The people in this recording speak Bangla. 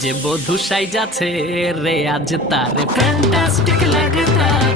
যে বধু সাই যাচ্ছে রে আজ তার ফ্যান্টাস্টিক লাগতাছে